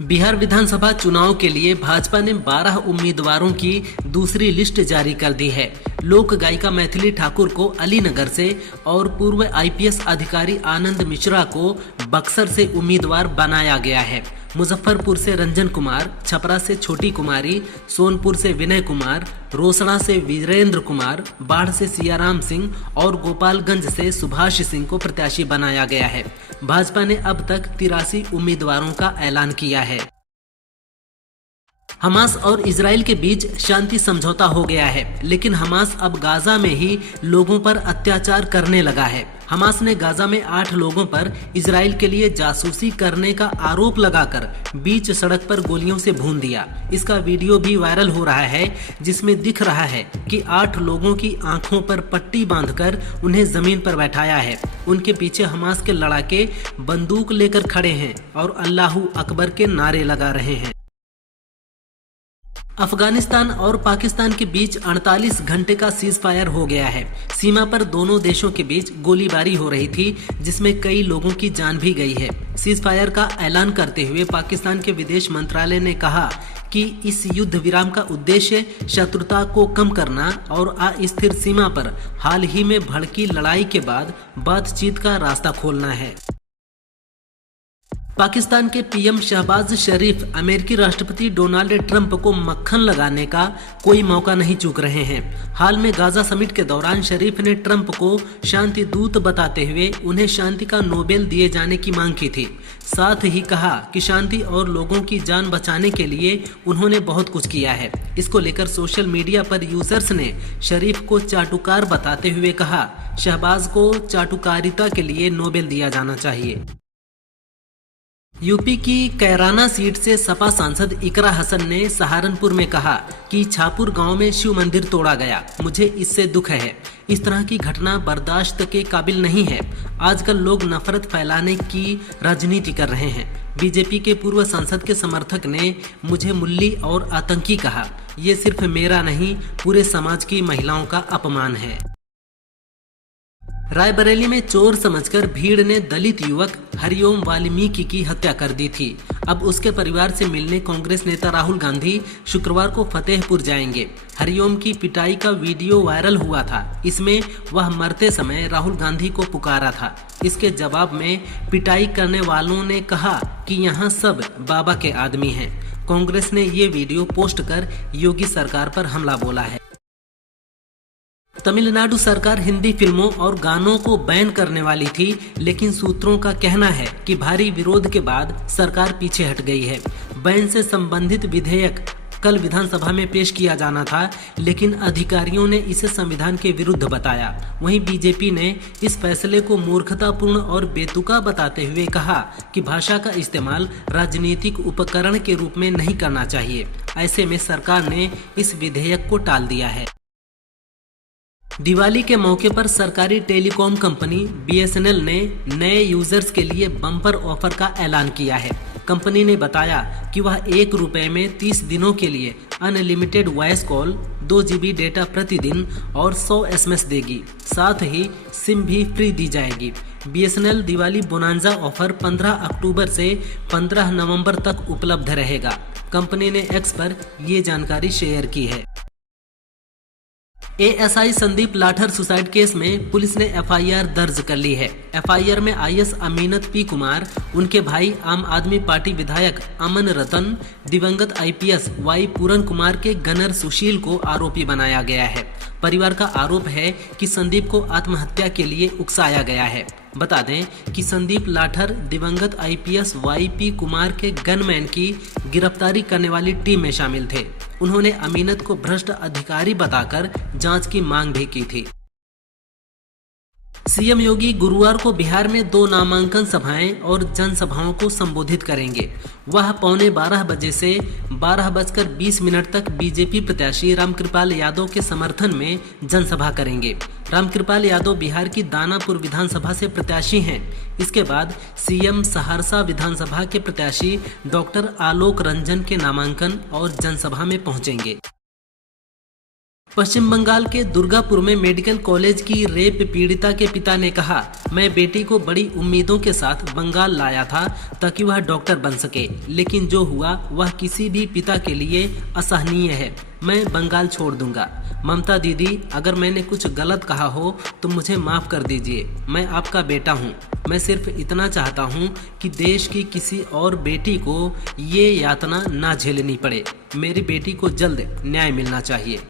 बिहार विधानसभा चुनाव के लिए भाजपा ने 12 उम्मीदवारों की दूसरी लिस्ट जारी कर दी है। लोक गायिका मैथिली ठाकुर को अलीनगर से और पूर्व आईपीएस अधिकारी आनंद मिश्रा को बक्सर से उम्मीदवार बनाया गया है। मुजफ्फरपुर से रंजन कुमार, छपरा से छोटी कुमारी, सोनपुर से विनय कुमार, रोसड़ा से वीरेंद्र कुमार, बाढ़ से सियाराम सिंह और गोपालगंज से सुभाष सिंह को प्रत्याशी बनाया गया है। भाजपा ने अब तक 83 उम्मीदवारों का ऐलान किया है। हमास और इजराइल के बीच शांति समझौता हो गया है, लेकिन हमास अब गाजा में ही लोगों पर अत्याचार करने लगा है। हमास ने गाजा में 8 लोगों पर इजराइल के लिए जासूसी करने का आरोप लगाकर बीच सड़क पर गोलियों से भून दिया। इसका वीडियो भी वायरल हो रहा है, जिसमें दिख रहा है कि 8 लोगों की आंखों पर पट्टी बांधकर उन्हें जमीन पर बैठाया है। उनके पीछे हमास के लड़ाके बंदूक लेकर खड़े हैं और अल्लाहू अकबर के नारे लगा रहे हैं। अफगानिस्तान और पाकिस्तान के बीच 48 घंटे का सीज फायर हो गया है। सीमा पर दोनों देशों के बीच गोलीबारी हो रही थी, जिसमें कई लोगों की जान भी गई है। सीज फायर का ऐलान करते हुए पाकिस्तान के विदेश मंत्रालय ने कहा कि इस युद्ध विराम का उद्देश्य शत्रुता को कम करना और अस्थिर सीमा पर हाल ही में भड़की लड़ाई के बाद बातचीत का रास्ता खोलना है। पाकिस्तान के पीएम शहबाज शरीफ अमेरिकी राष्ट्रपति डोनाल्ड ट्रंप को मक्खन लगाने का कोई मौका नहीं चूक रहे हैं। हाल में गाजा समिट के दौरान शरीफ ने ट्रंप को शांति दूत बताते हुए उन्हें शांति का नोबेल दिए जाने की मांग की थी। साथ ही कहा कि शांति और लोगों की जान बचाने के लिए उन्होंने बहुत कुछ किया है। इसको लेकर सोशल मीडिया पर यूजर्स ने शरीफ को चाटुकार बताते हुए कहा, शहबाज को चाटुकारिता के लिए नोबेल दिया जाना चाहिए। यूपी की कैराना सीट से सपा सांसद इकरा हसन ने सहारनपुर में कहा कि छापुर गांव में शिव मंदिर तोड़ा गया, मुझे इससे दुख है। इस तरह की घटना बर्दाश्त के काबिल नहीं है। आजकल लोग नफरत फैलाने की राजनीति कर रहे हैं। बीजेपी के पूर्व सांसद के समर्थक ने मुझे मुल्ली और आतंकी कहा। ये सिर्फ मेरा नहीं, पूरे समाज की महिलाओं का अपमान है। रायबरेली में चोर समझकर भीड़ ने दलित युवक हरिओम वाल्मीकि की हत्या कर दी थी। अब उसके परिवार से मिलने कांग्रेस नेता राहुल गांधी शुक्रवार को फतेहपुर जाएंगे। हरिओम की पिटाई का वीडियो वायरल हुआ था। इसमें वह मरते समय राहुल गांधी को पुकारा था। इसके जवाब में पिटाई करने वालों ने कहा कि यहाँ सब बाबा के आदमी हैं। कांग्रेस ने ये वीडियो पोस्ट कर योगी सरकार पर हमला बोला है। तमिलनाडु सरकार हिंदी फिल्मों और गानों को बैन करने वाली थी, लेकिन सूत्रों का कहना है कि भारी विरोध के बाद सरकार पीछे हट गई है। बैन से संबंधित विधेयक कल विधानसभा में पेश किया जाना था, लेकिन अधिकारियों ने इसे संविधान के विरुद्ध बताया। वहीं बीजेपी ने इस फैसले को मूर्खतापूर्ण और बेतुका बताते हुए कहा कि भाषा का इस्तेमाल राजनीतिक उपकरण के रूप में नहीं करना चाहिए। ऐसे में सरकार ने इस विधेयक को टाल दिया है। दिवाली के मौके पर सरकारी टेलीकॉम कंपनी बीएसएनएल ने नए यूजर्स के लिए बम्पर ऑफर का ऐलान किया है। कंपनी ने बताया कि वह ₹1 में 30 दिनों के लिए unlimited voice call, 2 GB data प्रतिदिन और 100 SMS देगी। साथ ही सिम भी फ्री दी जाएगी। बीएसएनएल दिवाली बोनांजा ऑफर 15 अक्टूबर से 15 नवंबर तक उपलब्ध रहेगा। कंपनी ने एक्स पर ये जानकारी शेयर की है। ASI Sandeep Lathar suicide case में पुलिस ने एफआईआर दर्ज कर ली है। एफआईआर में आईएएस अमीनत पी कुमार, उनके भाई आम आदमी पार्टी विधायक अमन रतन, दिवंगत आईपीएस वाई पूरन कुमार के गनर सुशील को आरोपी बनाया गया है। परिवार का आरोप है कि संदीप को आत्महत्या के लिए उकसाया गया है। बता दें कि संदीप लाठर दिवंगत आईपीएस वाईपी कुमार के गनमैन की गिरफ्तारी करने वाली टीम में शामिल थे। उन्होंने अमीनत को भ्रष्ट अधिकारी बताकर जांच की मांग भी की थी। सीएम योगी गुरुवार को बिहार में 2 नामांकन सभाएं और जनसभाओं को संबोधित करेंगे। वह 11:15 बजे से 12:20 तक बीजेपी प्रत्याशी रामकृपाल यादव के समर्थन में जनसभा करेंगे। रामकृपाल यादव बिहार की दानापुर विधानसभा से प्रत्याशी हैं। इसके बाद सीएम सहरसा विधानसभा के प्रत्याशी डॉक्टर आलोक रंजन के नामांकन और जनसभा में पहुंचेंगे। पश्चिम बंगाल के दुर्गापुर में मेडिकल कॉलेज की रेप पीड़िता के पिता ने कहा, मैं बेटी को बड़ी उम्मीदों के साथ बंगाल लाया था ताकि वह डॉक्टर बन सके, लेकिन जो हुआ वह किसी भी पिता के लिए असहनीय है। मैं बंगाल छोड़ दूंगा। ममता दीदी, अगर मैंने कुछ गलत कहा हो तो मुझे माफ कर दीजिए। मैं आपका बेटा हूँ। मैं सिर्फ इतना चाहता हूँ कि देश की किसी और बेटी को ये यातना ना झेलनी पड़े। मेरी बेटी को जल्द न्याय मिलना चाहिए।